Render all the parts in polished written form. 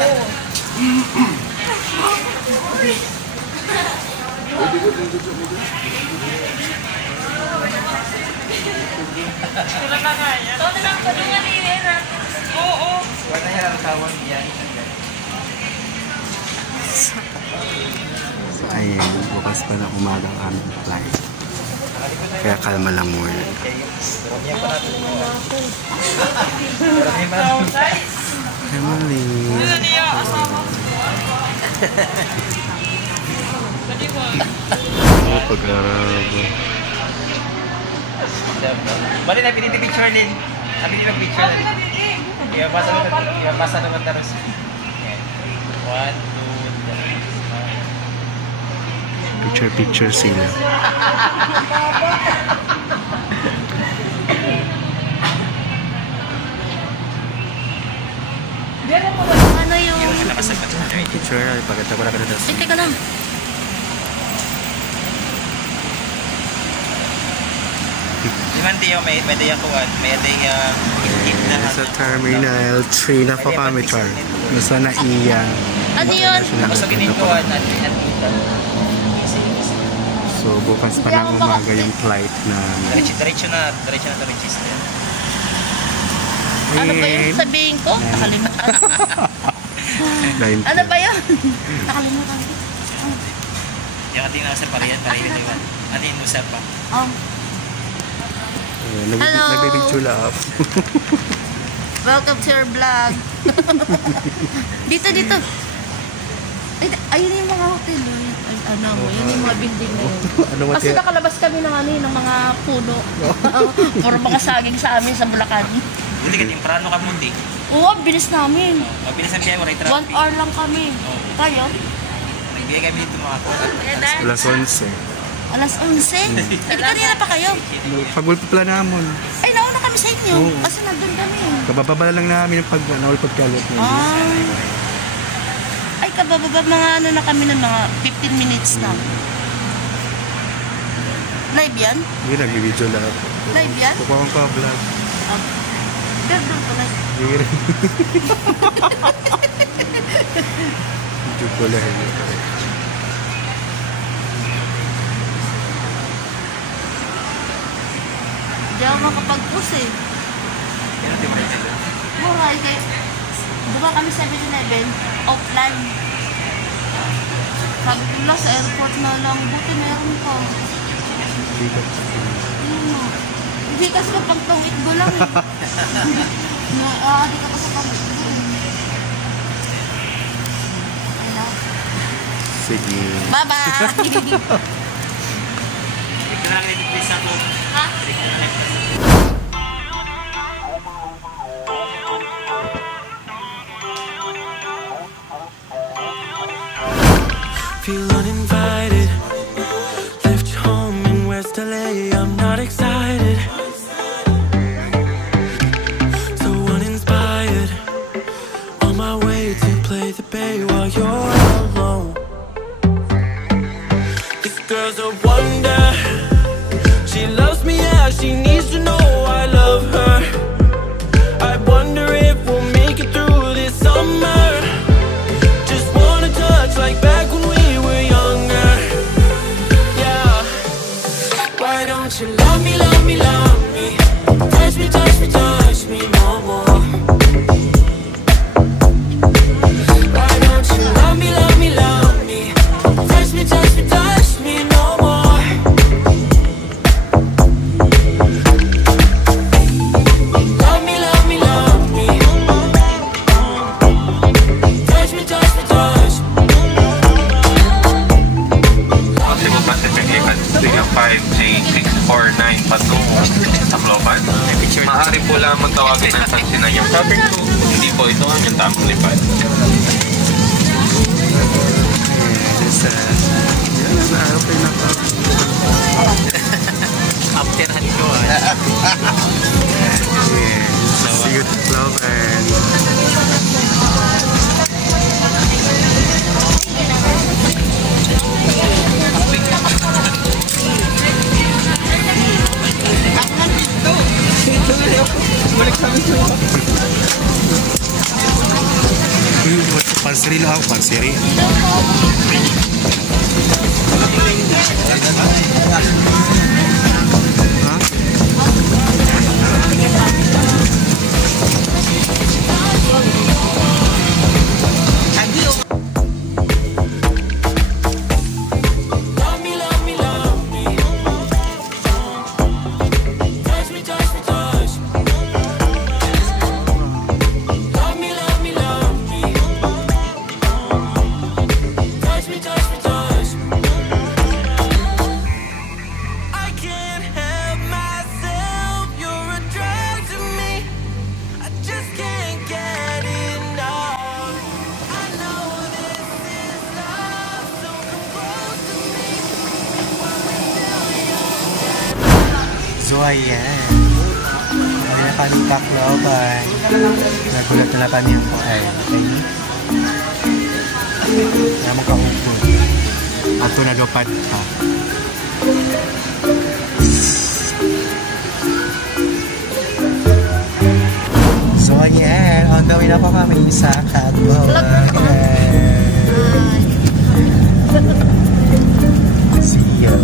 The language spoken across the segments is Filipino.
So ayan, bukas pa ng umaga ang aming flight. Kaya kalma lang muna. Emily. Pag-arabo. Bali na pinipicture din. Sabi nila picture din. Basa naman terus. 1, 2, 3. Picture sila. Ano yung... Picture na, pagkata ko na ka na. Teka lang. Diman tiyo, may day akuan, may day tip na. Sa Terminal 3 na po kami, Char. Nasa na iyan. Ano yun? Basta kinintuan at So, bukas pa ng umaga yung flight na... Diretso na to register. Ano ba yun? Sabihin ko? Nakalimutan. Ano ba yun? Nakalimutan ko. Yung ating nasa pariyan, diba? Ating usap pa. Hello! Nagbibigtula up. Welcome to your vlog. Dito. Ayun yung mga hotel. Yun yung mga building na yun. Kasi nakalabas kami ng mga puno. Puro mga saging sa amin sa Bulacan. Hindi ka temprano ka mundi. Oo, bilis namin. Mabilis ang biyahe, waray traffic. 1 hour lang kami. Kayo? Nagbigay kami dito mga Alas 11. Alas 11? Kanina pa kayo? Pagulpipla namon. Ay, nauna kami sa inyo. Kasi nandun kami. Kabababa lang namin yung pagkalit. Ay, kabababa mga na kami ng mga 15 minutes na. Live yan? Hindi, nagbibidyo lang ako. Live yan? Kukuha ka vlog. Pero doon ko live. Hindi rin. Video ko lang. Hindi ako makapag-push eh. Muray kayo. Diba kami 7-Eleven, offline. Sabi ko lang sa airport na lang, buti meron ka. Hindi kasi kapag tawid ko lang eh. Di ka pa sa pag-tawid. Hello? Sige. Bye-bye! Ha? Feel uninvited. Left home in West LA. I'm not excited. So uninspired. On my way to play the bay while you're alone. This girl's a wonder. She loves me, yeah. She needs to know I love her. I wonder if we'll make it through this summer. Just wanna touch like back when we were younger. Yeah. Why don't you love me, love me, love me? Touch me, touch me, touch me no more. Why don't you love me, love me, love me? Touch me, touch me, touch me no more. Love me, love me, love me. Touch me, touch me, touch me. Possible Pacific Lipat 5J649 patungo sa Globan. Maaari po lamang tawagin ang sansinan yung traffic to. Hindi po ito ang yung tamang lipad. Afterhan ko See you, Globan. Balik kami pansiri lang, pansiri. So ayan, ay na kami Baklang. Nagulat na kami yung ay, okay? Kaya magkakukul. At ito nadopad pa. So ayan, on the way na po kami sa Baklang. See you.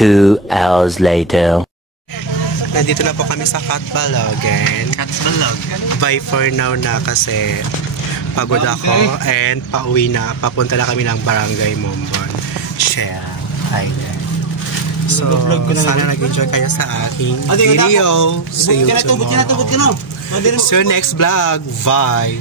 Two hours later. Nandito na po kami sa Katbalogan. Bye for now na kasi pagod ako and pauwi na. Papunta na kami ng Barangay Mombon. Shell Island. So, sana nag-enjoy kayo sa aking video sa YouTube. So, next vlog. Bye!